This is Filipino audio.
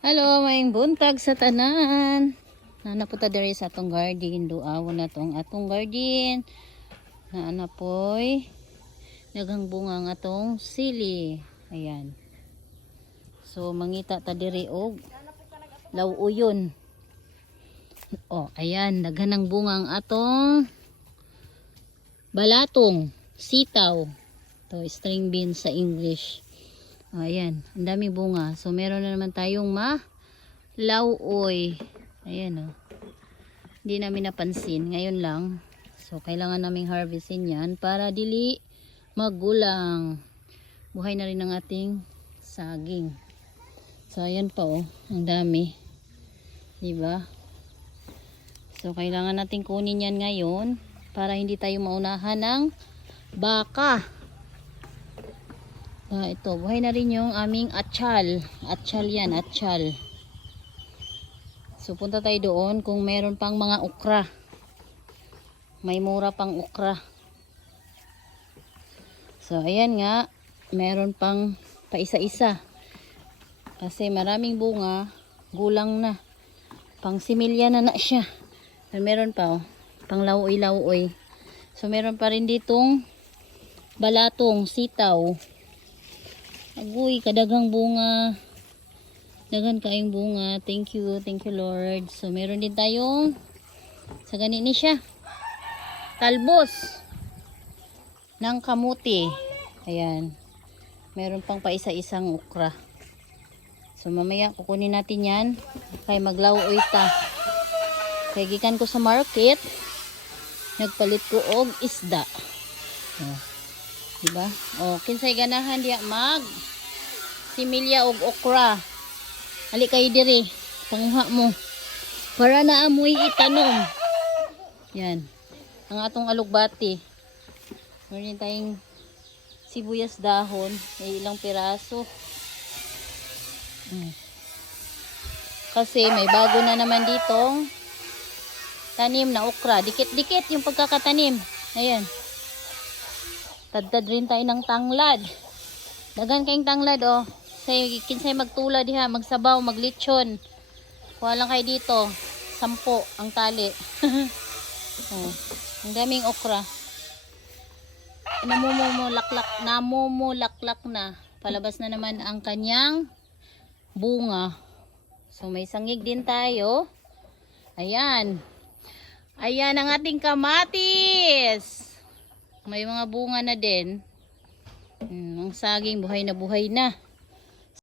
Hello, maing buntag sa tanan. Nanapunta diri sa atong garden, duawon na tong atong garden. Naanapoy naghang bunga ang atong sili. Ayan. So mangita ta diri og lawuyon. Oh, ayan, daghanang bunga ang atong balatong, sitaw. To string beans sa English. Ayan, ang daming bunga. So meron na naman tayong lauoy. Ayan, oh. Hindi namin napansin ngayon lang. So kailangan naming harvestin yan para dili maggulang. Buhay na rin ang ating saging. So ayan pa, oh, ang dami. Diba? So kailangan natin kunin yan ngayon para hindi tayo maunahan ng baka. Ito, buhay na rin yung aming atchal. Atchal yan, atchal. So punta tayo doon kung meron pang mga okra. May mura pang okra. So ayan nga, meron pang paisa-isa. Kasi maraming bunga, gulang na. Pang similya na siya. So, meron pa, oh, pang lauoy-lauoy. So meron pa rin ditong balatong, sitaw. Agoy, kadagang bunga. Dagan kaayong bunga. Thank you Lord. So meron din tayong sa ganini siya. Talbos ng kamuti. Ayan. Meron pang paisa-isang okra. So mamaya kukunin natin yan. Kay maglauoy ta. Kay gikan ko sa market. Nagpalit ko og isda. Oh. Diba? O, kinsay ganahan diya mag similya og okra. Ali kayo diri. Panguha mo. Para na amoy itanom. Yan. Ang atong alugbati. Meron tayong sibuyas dahon. May ilang piraso. Kasi may bago na naman ditong tanim na okra. Dikit-dikit yung pagkakatanim. Ayan. Tadtad rin tayo ng tanglad. Dagan kayong tanglad, oh. Say, kinsay magtula diha, magsabaw, maglitsyon. Kuha lang kayo dito. 10 ang tali. Oh, ang daming okra. Namumulaklak na. Palabas na naman ang kanyang bunga. So may sangig din tayo. Ayan. Ayan ang ating kamatis. May mga bunga na din. Ang saging buhay na